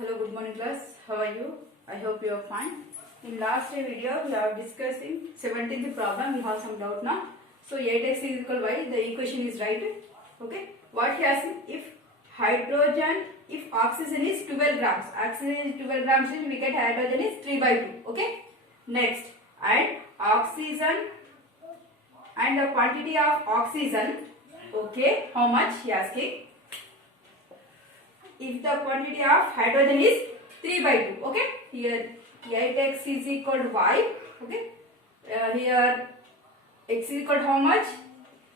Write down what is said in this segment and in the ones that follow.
Hello, good morning class. How are you? I hope you are fine. In last video, we are discussing 17th problem. We have some doubt now. So 8x is equal y. The equation is right. Okay. What he has if hydrogen, if oxygen is 12 grams. Oxygen is 12 grams, we get hydrogen is 3 by 2. Okay. Next, and oxygen and the quantity of oxygen. Okay. How much he asking? If the quantity of hydrogen is 3 by 2, okay, here 8x is equal to y, okay, here x is equal to how much?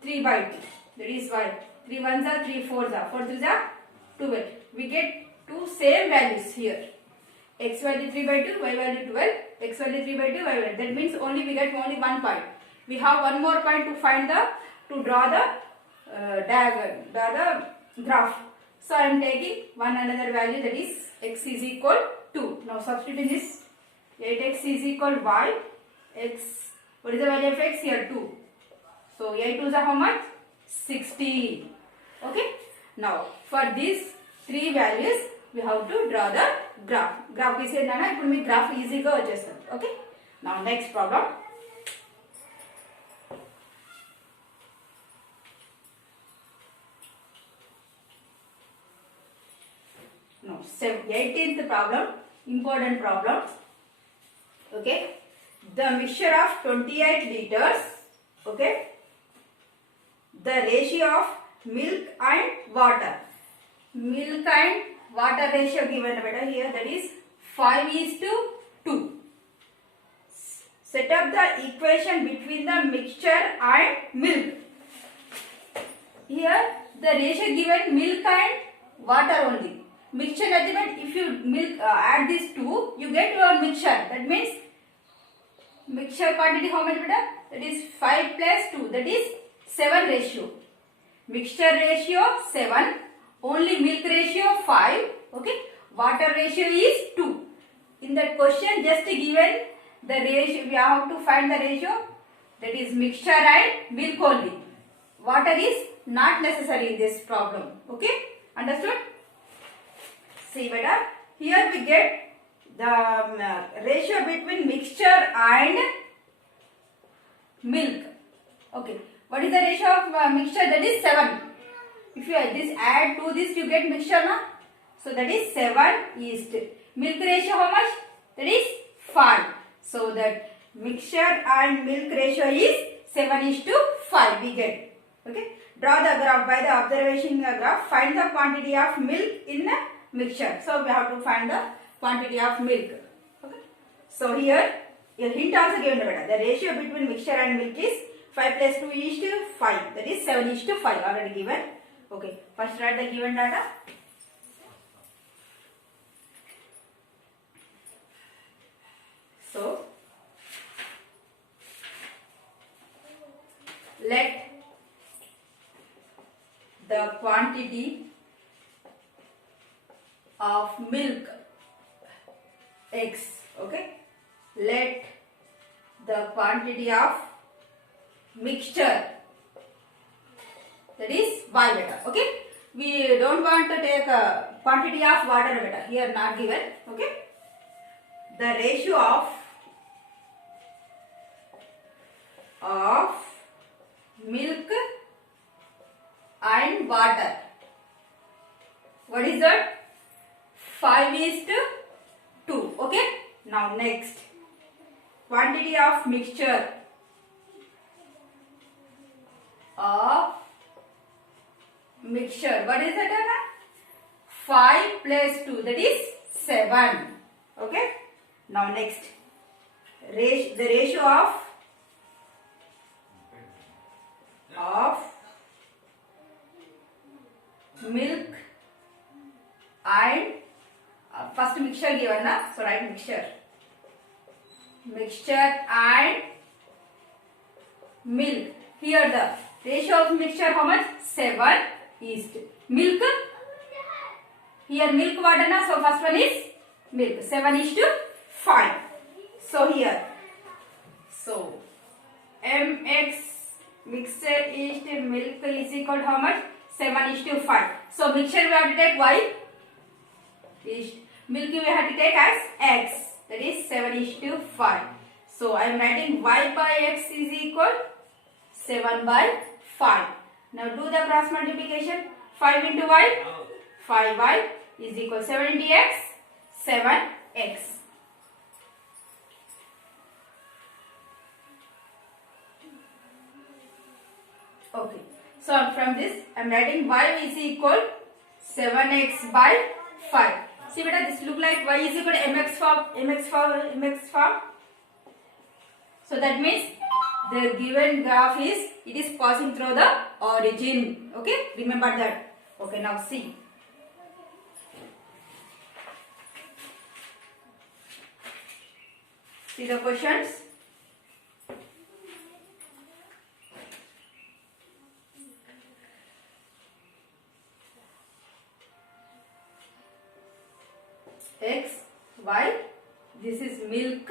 3 by 2, that is y, 3 1s are 3 4s are, 4 3s are 12, we get two same values here, x value 3 by 2, y value 12, x value 3 by 2, y value, that means we get only one point, we have one more point to draw the diagram, the graph. So I am taking one another value, that is x is equal to, now substituting this, 8x is equal y, x, what is the value of x here? 2. So 8 2s are how much? 16. Okay. Now for these three values we have to draw the graph. Graph is here, now it will be graph easy go adjustment. Okay. Now next problem. No, 18th problem, important problem. Okay, the mixture of 28 liters. Okay, the ratio of milk and water. Milk and water ratio given here, that is 5:2. Set up the equation between the mixture and milk. Here the ratio given milk and water only. Mixture nothing but if you add these two, you get your mixture. That means mixture quantity how much beta? That is 5 plus 2. That is 7 ratio. Mixture ratio 7. Only milk ratio 5. Okay. Water ratio is 2. In that question just given the ratio, we have to find the ratio. That is mixture and milk only. Water is not necessary in this problem. Okay. Understood? See beta, here we get the ratio between mixture and milk. Okay, what is the ratio of mixture? That is 7. If you add to this, you get mixture na? So that is 7:. Milk ratio how much? That is 5. So that mixture and milk ratio is 7:5 we get. Okay, draw the graph by the observation graph. Find the quantity of milk in the mixture. So we have to find the quantity of milk. Okay. So here a hint also given. The ratio between mixture and milk is 5 plus 2:5. That is 7:5 already given. Okay. First write the given data. So let the quantity of milk x, okay, let the quantity of mixture, that is y beta. Okay, we don't want to take a quantity of water beta, here not given. Okay, the ratio of milk and water, what is that? 5:2. Okay. Now next, quantity of mixture What is that? 5 plus 2. That is 7. Okay. Now next, the ratio of milk and first mixture given na, so write mixture and milk. Here the ratio of mixture how much? 7:. Milk, here milk water na, so first one is milk, 7:5. So here, so mx mixture is milk is equal to how much? 7:5. So mixture we have to take y is milk we have to take as x, that is 7:5. So I am writing y by x is equal 7/5. Now do the cross multiplication. 5 into y, 5y is equal 7 into x, 7x. Okay. So from this I am writing y is equal 7x by 5. See beta, this look like y is equal to mx form. So that means the given graph is, it is passing through the origin. Okay, remember that. Okay, now see. See the questions. X, Y, this is milk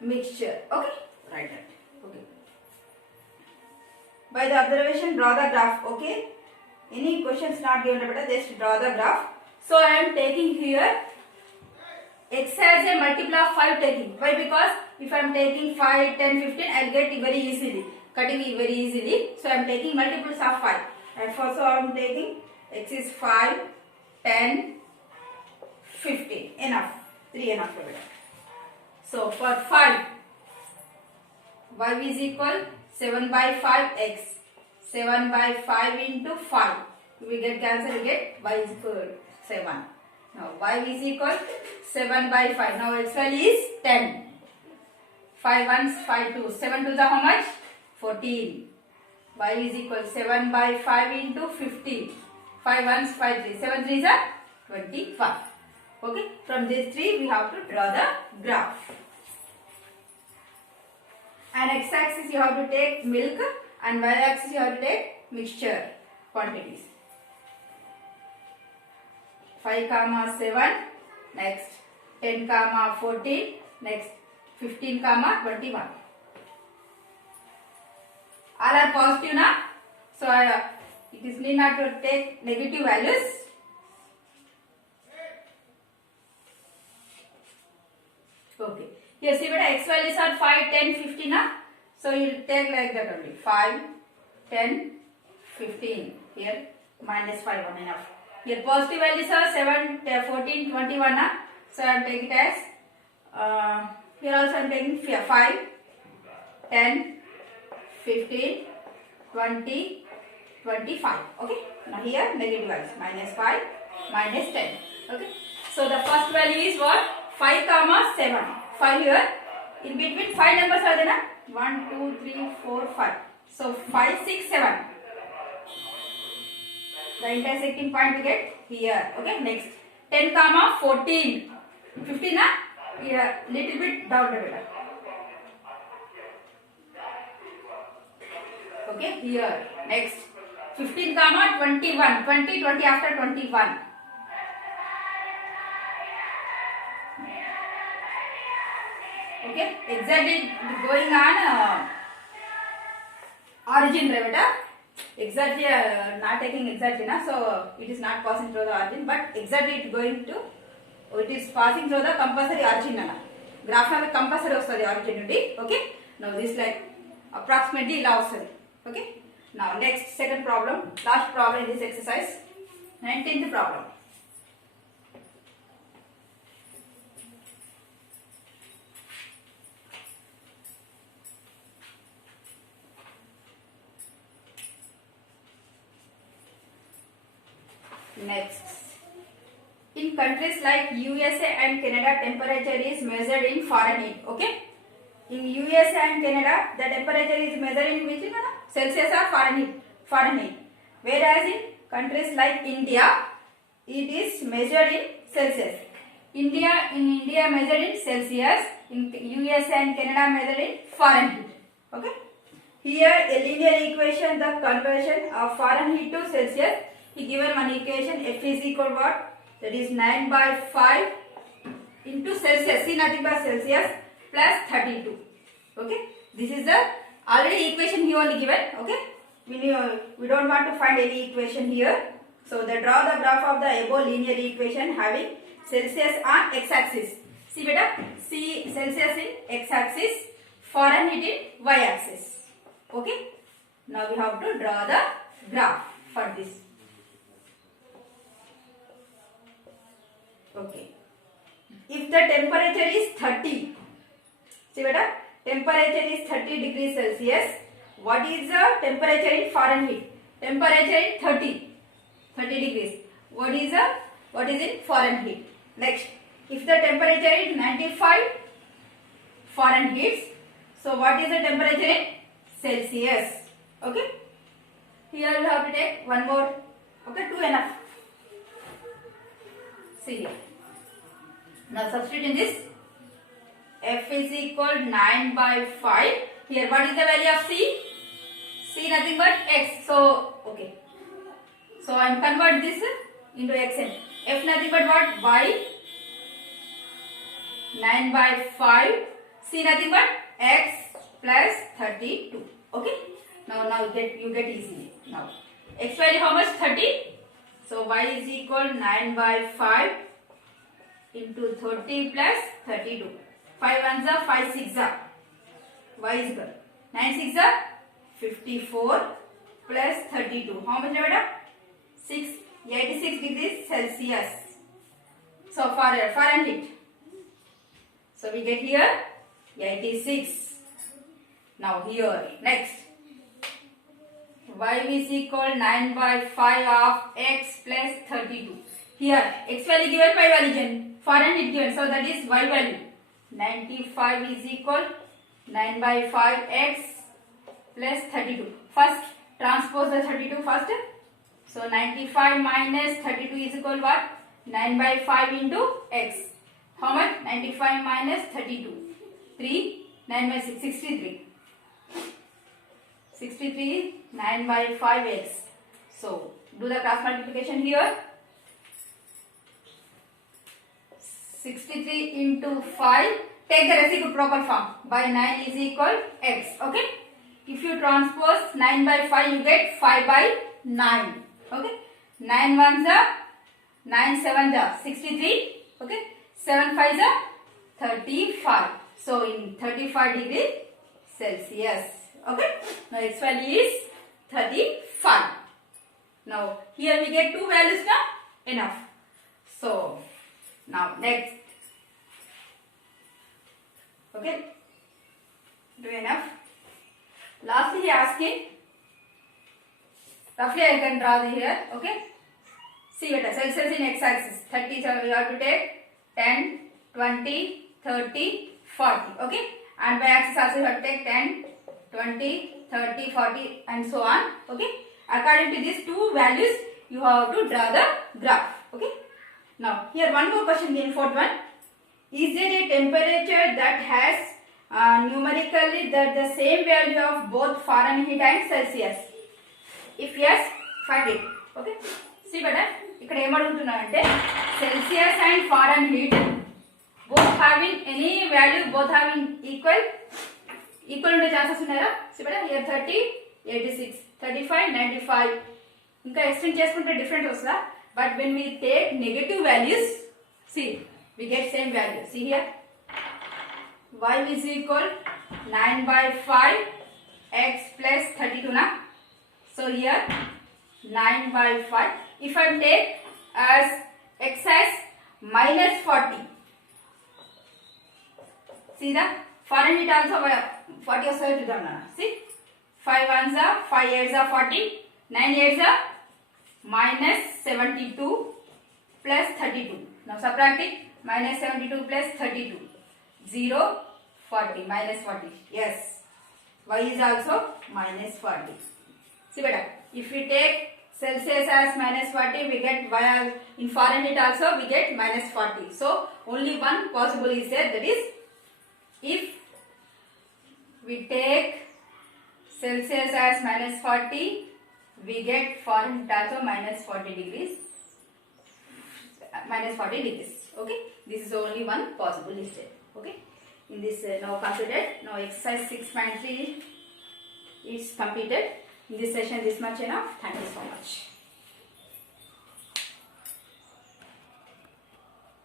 mixture. Okay, write that. Okay. By the observation, draw the graph. Okay. Any questions not given, but just draw the graph. So I am taking here x has a multiple of 5 taking. Why? Because if I am taking 5, 10, 15, I will get very easily. Cutting it very easily. So I am taking multiples of 5. And first I am taking x is 5, 10, 15. Enough. 3 enough. So for 5, y is equal 7/5x. 7/5 into 5. We get cancel, we get y is equal 7. Now y is equal 7/5. Now x value is 10. 5 ones, 5 2. 7 to the how much? 14. Y is equal 7/5 into 15. 5 ones, 5 3. 7 3 is a 25. Okay. From these three we have to draw the graph. And x-axis you have to take milk and y-axis you have to take mixture quantities. 5, 7, next 10, 14, next 15, 21. All are positive now. So it is need not to take negative values. Okay. Here see beta, x values are 5, 10, 15 now. So you will take like that only. 5, 10, 15. Here minus 5 1 enough. Here positive values are 7, 14, 21 now. So I am taking it as here also I am taking 5, 10, 15, 20, 25. Okay. Now here negative values minus 5, minus 10. Okay. So the first value is what? 5, 7. 5 here. In between 5 numbers are there na? 1, 2, 3, 4, 5. So 5, 6, 7. The intersecting point we get here. Okay. Next 10, 14. 15 na? Here little bit down the middle. Okay. Here next 15, 21. 20 after 21. Okay, exactly going on origin, right? Exactly not taking exactly na, so it is not passing through the origin, but exactly it going to, it is passing through the compulsory origin na. Graph na compulsory ostadi origin undi. Okay, now this like approximately ila ostadi. Okay, now next second problem, last problem in this exercise, 19th problem. Next, in countries like USA and Canada, temperature is measured in Fahrenheit. Okay, in USA and Canada, the temperature is measured in which Celsius or Fahrenheit. Whereas in countries like India, it is measured in Celsius. In India measured in Celsius. In USA and Canada measured in Fahrenheit. Okay. Here a linear equation, the conversion of Fahrenheit to Celsius. He given one equation, F is equal what? That is 9/5 into Celsius. See, nothing but Celsius plus 32. Okay. This is the already equation he only given. Okay. We don't want to find any equation here. So draw the graph of the above linear equation having Celsius on x-axis. See beta, see Celsius in x-axis, Fahrenheit in y-axis. Okay. Now we have to draw the graph for this. Okay. If the temperature is 30, see beta, temperature is 30 degrees Celsius. What is the temperature in Fahrenheit? Temperature in 30 degrees. What is in Fahrenheit? Next, if the temperature is 95 Fahrenheit, so what is the temperature in Celsius? Okay. Here you have to take one more. Okay, 2 enough. See here. Now substitute in this. F is equal 9 by 5. Here what is the value of C? C nothing but x. So okay. So I am convert this into x and F nothing but what? Y. 9 by 5. C nothing but x plus 32. Okay. Now you get easily. Now x value how much? 30. So y is equal 9 by 5 into 30 plus 32. 5 ones are 5 6 are. Y is equal 9 6 are 54 plus 32. How much beta? 86 degrees Celsius. So Fahrenheit. So we get here 86. Now here next. Y is equal 9 by 5 of x plus 32. Here x value given, y value given, Fahrenheit given. So that is y value. 95 is equal 9 by 5 x plus 32. First transpose the 32 first. So 95 minus 32 is equal what? 9 by 5 into x. How much? 95 minus 32. 3. 9 by 6. 63. 63. 9 by 5x. So do the cross multiplication here. 63 into 5. Take the reciprocal form. By 9 is equal x. Okay. If you transpose 9 by 5, you get 5 by 9. Okay. 9 ones are 9 sevens are 63. Okay. 7 fives are 35. So in 35 degrees Celsius. Okay. Now x value is 35. Now here we get two values now. Enough. So now next. Okay. Do enough. Lastly he asking. Roughly I can draw here. Okay. See beta, Celsius in x-axis. 30, so we have to take 10, 20, 30, 40. Okay. And by axis also you have to take 10, 20, 30, 40 and so on. Okay. According to these two values, you have to draw the graph. Okay. Now here one more question again, fourth one. Is there a temperature that has numerically the same value of both Fahrenheit and Celsius? If yes, find it. Okay. See beta, ఇక్కడ ఏం అడుగుతున్నా అంటే Celsius and Fahrenheit both having any value, both having equal ఉండే chances ఉన్నాయా? See beta, here 30, 86, 35, 95. ఇంకా extend చేసుకుంటే different వస్తుందా? But when we take negative values, see, we get same value. See here, y is equal 9 by 5 x plus 32 na. So here 9 by 5. If I take as x as minus 40, see the Fahrenheit also 40 also to them. See, 5 ones are 5 8s are 40, 9 8s are minus 72 plus 32. Now subtract it. Minus 72 plus 32. 0, 40. Minus 40. Yes. Y is also minus 40. See beta. If we take Celsius as minus 40, we get Y in Fahrenheit also we get minus 40. So only one possible is there. That is, if we take Celsius as minus 40, we get Fahrenheit also minus 40 degrees. Minus 40 degrees. Okay. This is only one possible is there. Okay. In this now considered. Now exercise 6.3 is completed. In this session this much enough. Thank you so much.